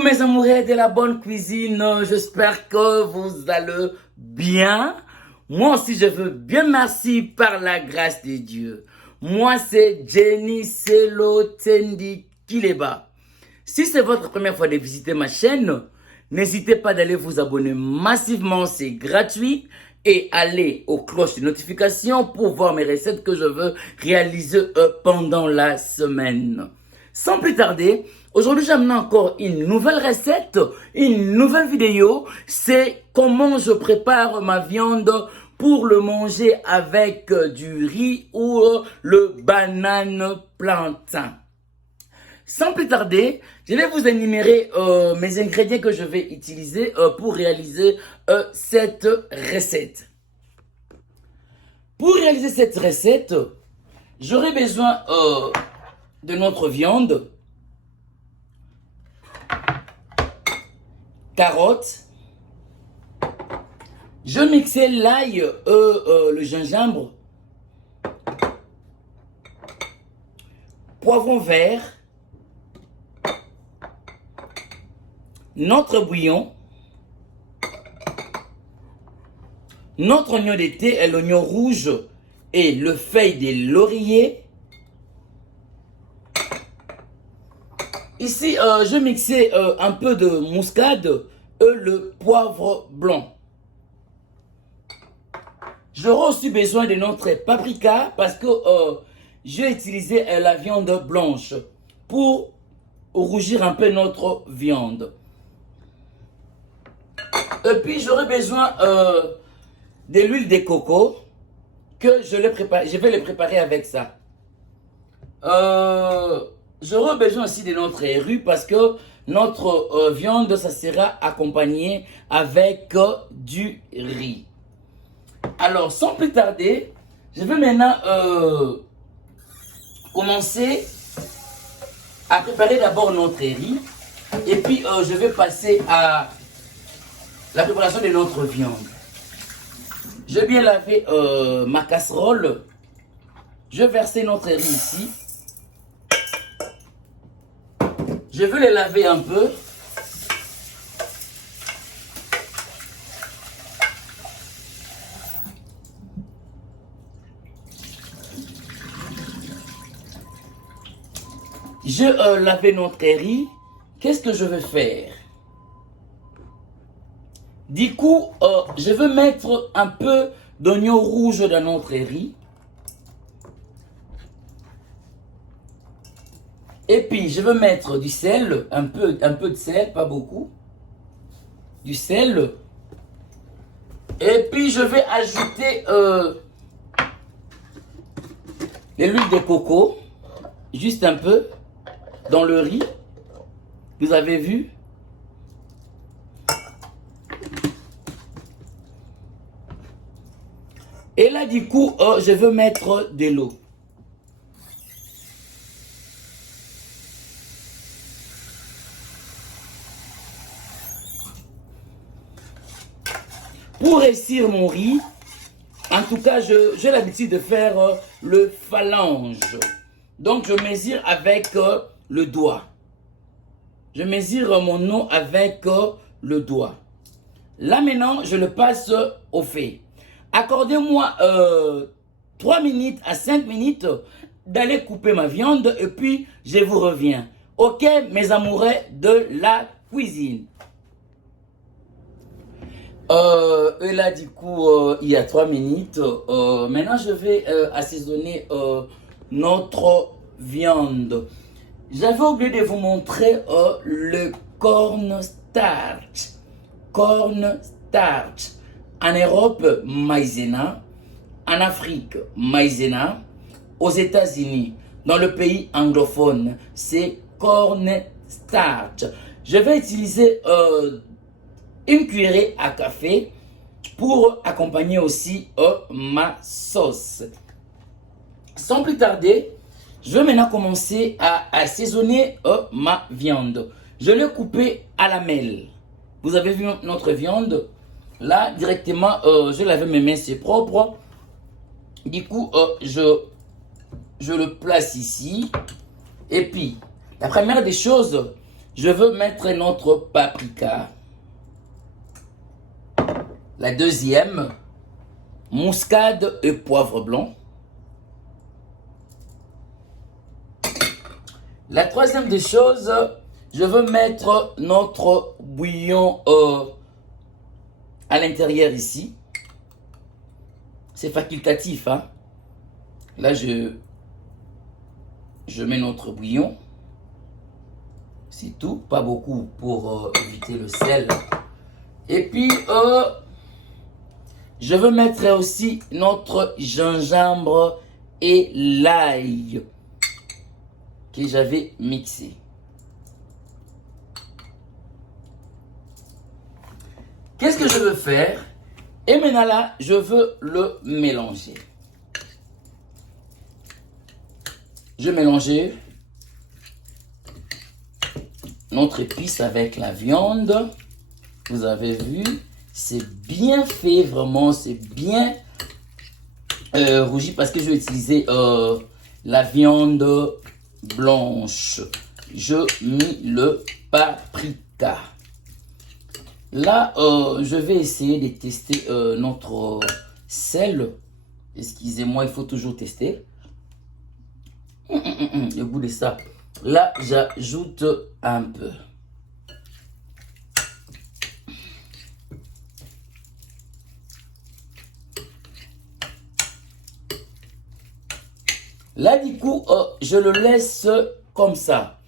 Coucou mes amoureux de la bonne cuisine, j'espère que vous allez bien. Moi aussi je veux bien, merci par la grâce de Dieu. Moi c'est Jenny Selo Tendi Kileba. Si c'est votre première fois de visiter ma chaîne, n'hésitez pas d'aller vous abonner massivement, c'est gratuit. Et aller aux cloches de notification pour voir mes recettes que je veux réaliser pendant la semaine. Sans plus tarder, aujourd'hui j'amène encore une nouvelle recette, une nouvelle vidéo. C'est comment je prépare ma viande pour le manger avec du riz ou le banane plantain. Sans plus tarder, je vais vous énumérer mes ingrédients que je vais utiliser pour réaliser cette recette. Pour réaliser cette recette, j'aurai besoin de notre viande, carottes, je mixais l'ail, le gingembre, poivron vert, notre bouillon, notre oignon d'été et l'oignon rouge et le feuille de laurier. Ici, je mixais un peu de muscade et le poivre blanc. J'aurai aussi besoin de notre paprika parce que j'ai utilisé la viande blanche pour rougir un peu notre viande. Et puis j'aurai besoin de l'huile de coco que je vais le préparer avec ça. J'aurai besoin aussi de notre riz parce que notre viande, ça sera accompagné avec du riz. Alors sans plus tarder, je vais maintenant commencer à préparer d'abord notre riz. Et puis je vais passer à la préparation de notre viande. Je vais bien laver ma casserole. Je vais verser notre riz ici. Je vais le laver un peu. Je lavé notre riz. Qu'est-ce que je vais faire? Du coup, je vais mettre un peu d'oignon rouge dans notre riz. Et puis, je vais mettre du sel, un peu de sel, pas beaucoup. Du sel. Et puis, je vais ajouter de l'huile de coco. Juste un peu dans le riz. Vous avez vu? Et là, du coup, je veux mettre de l'eau. Pour réussir mon riz, en tout cas, j'ai l'habitude de faire le phalange. Donc, je mesure avec le doigt. Je mesure mon eau avec le doigt. Là, maintenant, je le passe au feu. Accordez-moi 3 minutes à 5 minutes d'aller couper ma viande et puis je vous reviens. Ok, mes amoureux de la cuisine. Et là, du coup, il y a 3 minutes. Maintenant, je vais assaisonner notre viande. J'avais oublié de vous montrer le cornstarch. Cornstarch. En Europe, maïzena. En Afrique, maïzena. Aux États-Unis, dans le pays anglophone, c'est cornstarch. Je vais utiliser une cuillerée à café pour accompagner aussi ma sauce. Sans plus tarder, je vais maintenant commencer à assaisonner ma viande. Je l'ai coupée à la lamelle. Vous avez vu notre viande? Là, directement, je lave mes mains, c'est propre. Du coup, je le place ici. Et puis, la première des choses, Je veux mettre notre paprika. La deuxième, muscade et poivre blanc. La troisième des choses, je veux mettre notre bouillon à l'intérieur ici. C'est facultatif, hein. Là, je mets notre bouillon. C'est tout, pas beaucoup pour éviter le sel. Et puis, je veux mettre aussi notre gingembre et l'ail que j'avais mixé. Qu'est-ce que je veux faire? Et maintenant là, je veux le mélanger. Je mélange notre épice avec la viande. Vous avez vu, c'est bien fait, vraiment, c'est bien rougi parce que je vais utiliser la viande blanche. Je mets le paprika. Là, je vais essayer de tester notre sel. Excusez-moi, il faut toujours tester. Le goût de ça. Là, j'ajoute un peu. Là, du coup, je le laisse comme ça.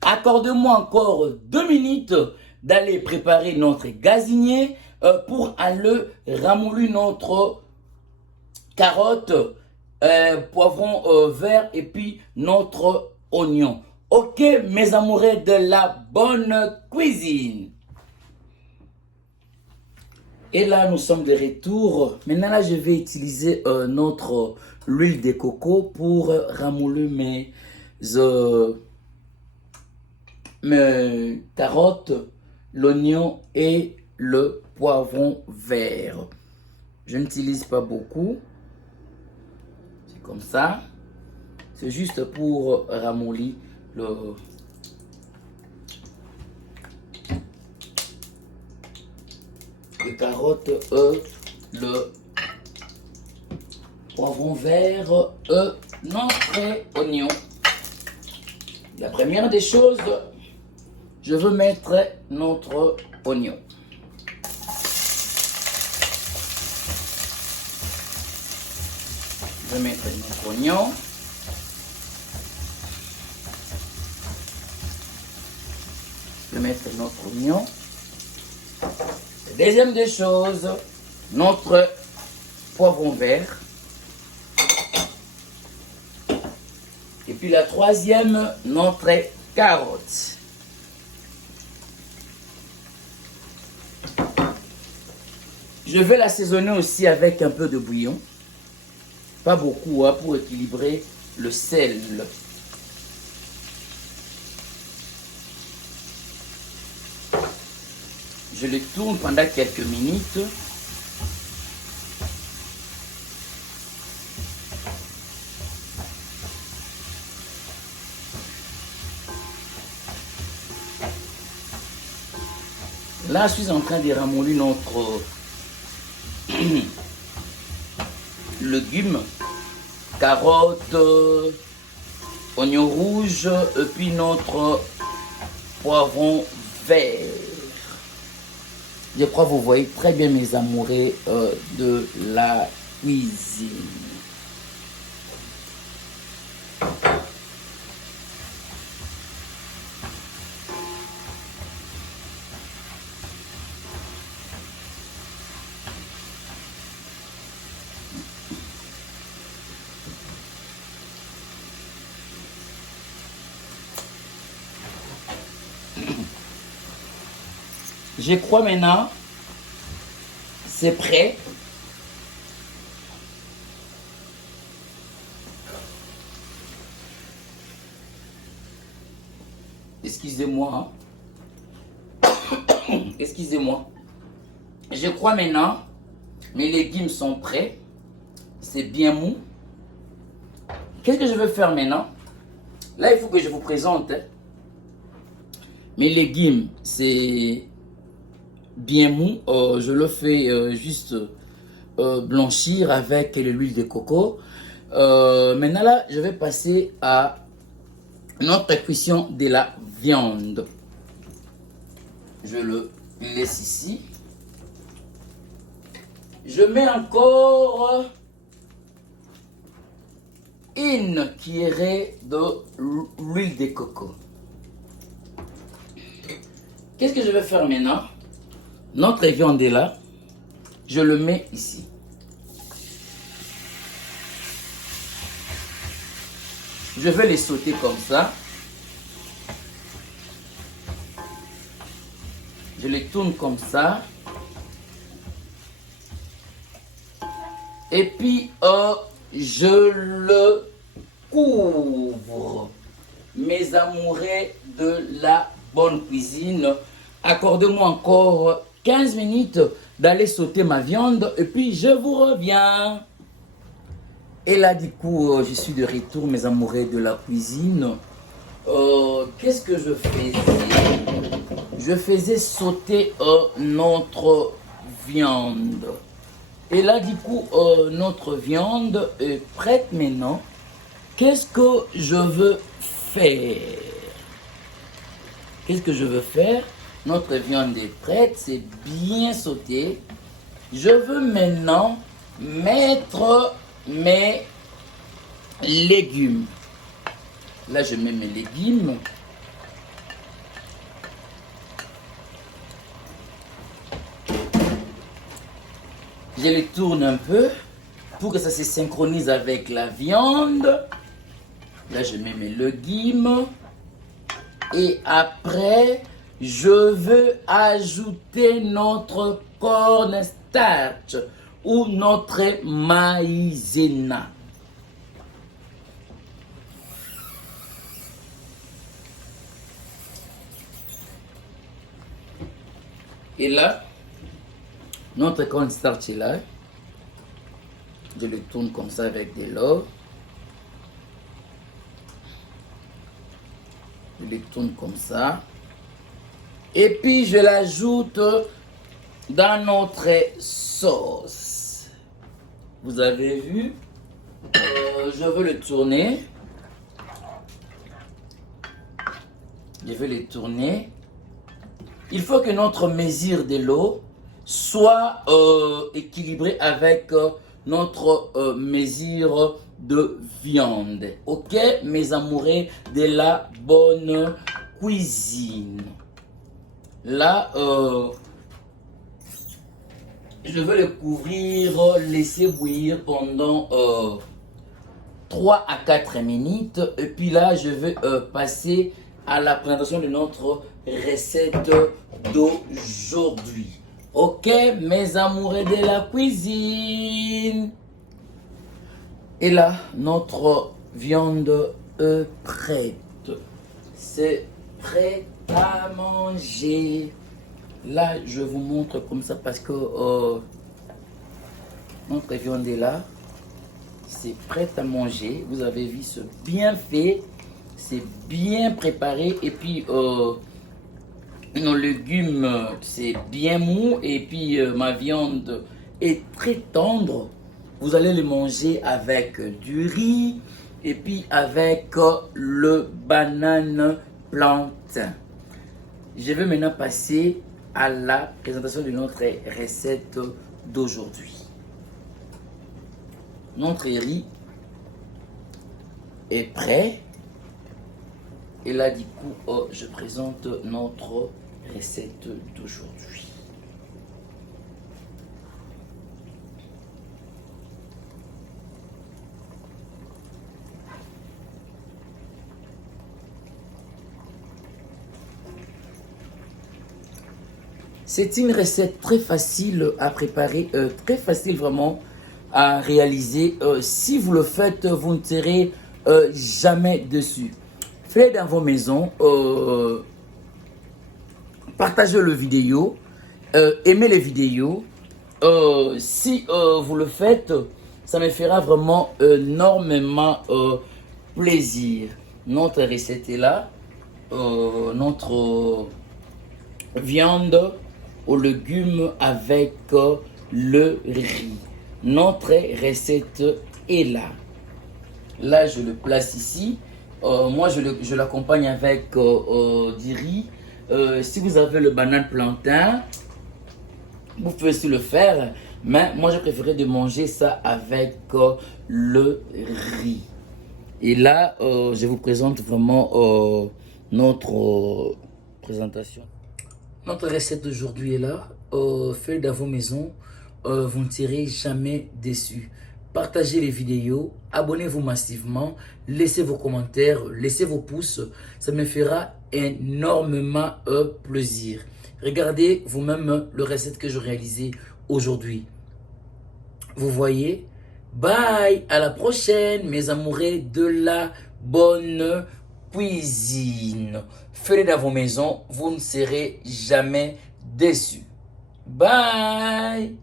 Accorde-moi encore 2 minutes d'aller préparer notre gazinier pour aller ramollir notre carotte, poivron vert et puis notre oignon. Ok, mes amoureux de la bonne cuisine. Et là, nous sommes de retour. Maintenant, là, je vais utiliser notre l'huile de coco pour ramollir mes carottes, l'oignon et le poivron vert. Je n'utilise pas beaucoup. C'est comme ça. C'est juste pour ramollir le carotte, le poivron vert, notre oignon. La première des choses, je veux mettre notre oignon. Je vais mettre notre oignon. Je vais mettre notre oignon. Deuxième des choses, notre poivron vert. Et puis la troisième, notre carotte. Je vais l'assaisonner aussi avec un peu de bouillon. Pas beaucoup, hein, pour équilibrer le sel. Je le tourne pendant quelques minutes. Là, je suis en train de ramollir notre légumes, carottes, oignons rouges et puis notre poivron vert. Je crois que vous voyez très bien mes amoureux de la cuisine. Je crois maintenant, c'est prêt. Excusez-moi. Excusez-moi. Je crois maintenant, mes légumes sont prêts. C'est bien mou. Qu'est-ce que je veux faire maintenant? Là, il faut que je vous présente Mes légumes, c'est bien mou. Je le fais juste blanchir avec l'huile de coco. Maintenant là, je vais passer à notre cuisson de la viande. Je le laisse ici. Je mets encore une cuillerée de l'huile de coco. Qu'est-ce que je vais faire maintenant? Notre viande est là. Je le mets ici. Je vais les sauter comme ça. Je les tourne comme ça. Et puis, je le couvre. Mes amoureux de la bonne cuisine, accordez-moi encore 15 minutes d'aller sauter ma viande et puis je vous reviens. Et là, du coup, je suis de retour, mes amoureux de la cuisine. Qu'est-ce que je faisais? Je faisais sauter notre viande. Et là, du coup, notre viande est prête maintenant. Qu'est-ce que je veux faire? Qu'est-ce que je veux faire? Notre viande est prête, c'est bien sauté. Je veux maintenant mettre mes légumes. Là, je mets mes légumes. Je les tourne un peu pour que ça se synchronise avec la viande. Là, je mets mes légumes. Et après, je veux ajouter notre cornstarch ou notre maïzena. Et là, notre cornstarch est là. Je le tourne comme ça avec de l'eau. Je le tourne comme ça. Et puis je l'ajoute dans notre sauce. Vous avez vu? Je veux le tourner. Je vais le tourner. Il faut que notre mesure de l'eau soit équilibrée avec notre mesure de viande. Ok, mes amoureux de la bonne cuisine. Là, je vais le couvrir, laisser bouillir pendant 3 à 4 minutes. Et puis là, je vais passer à la présentation de notre recette d'aujourd'hui. Ok, mes amoureux de la cuisine. Et là, notre viande est prête. C'est prêt à manger. Là, je vous montre comme ça parce que notre viande est là. C'est prêt à manger. Vous avez vu, c'est bien fait. C'est bien préparé. Et puis, nos légumes, c'est bien mou. Et puis, ma viande est très tendre. Vous allez le manger avec du riz. Et puis, avec le banane plantain. Je vais maintenant passer à la présentation de notre recette d'aujourd'hui. Notre riz est prêt. Et là, du coup, je présente notre recette d'aujourd'hui. C'est une recette très facile à préparer, très facile vraiment à réaliser. Si vous le faites, vous ne serez jamais déçu. Faites dans vos maisons, partagez le vidéo, aimez les vidéos. Si vous le faites, ça me fera vraiment énormément plaisir. Notre recette est là. notre viande aux légumes avec le riz. Notre recette est là. Là, je le place ici. Moi, je l'accompagne avec du riz. Si vous avez le banane plantain, vous pouvez aussi le faire. Mais moi, je préférais de manger ça avec le riz. Et là, je vous présente vraiment notre présentation. Notre recette d'aujourd'hui est là. Faites dans vos maisons. Vous ne serez jamais déçus. Partagez les vidéos, abonnez-vous massivement, laissez vos commentaires, laissez vos pouces. Ça me fera énormément plaisir. Regardez vous-même le recette que je réalisais aujourd'hui. Vous voyez? Bye! À la prochaine, mes amoureux de la bonne cuisine. Faites dans vos maisons, vous ne serez jamais déçus. Bye!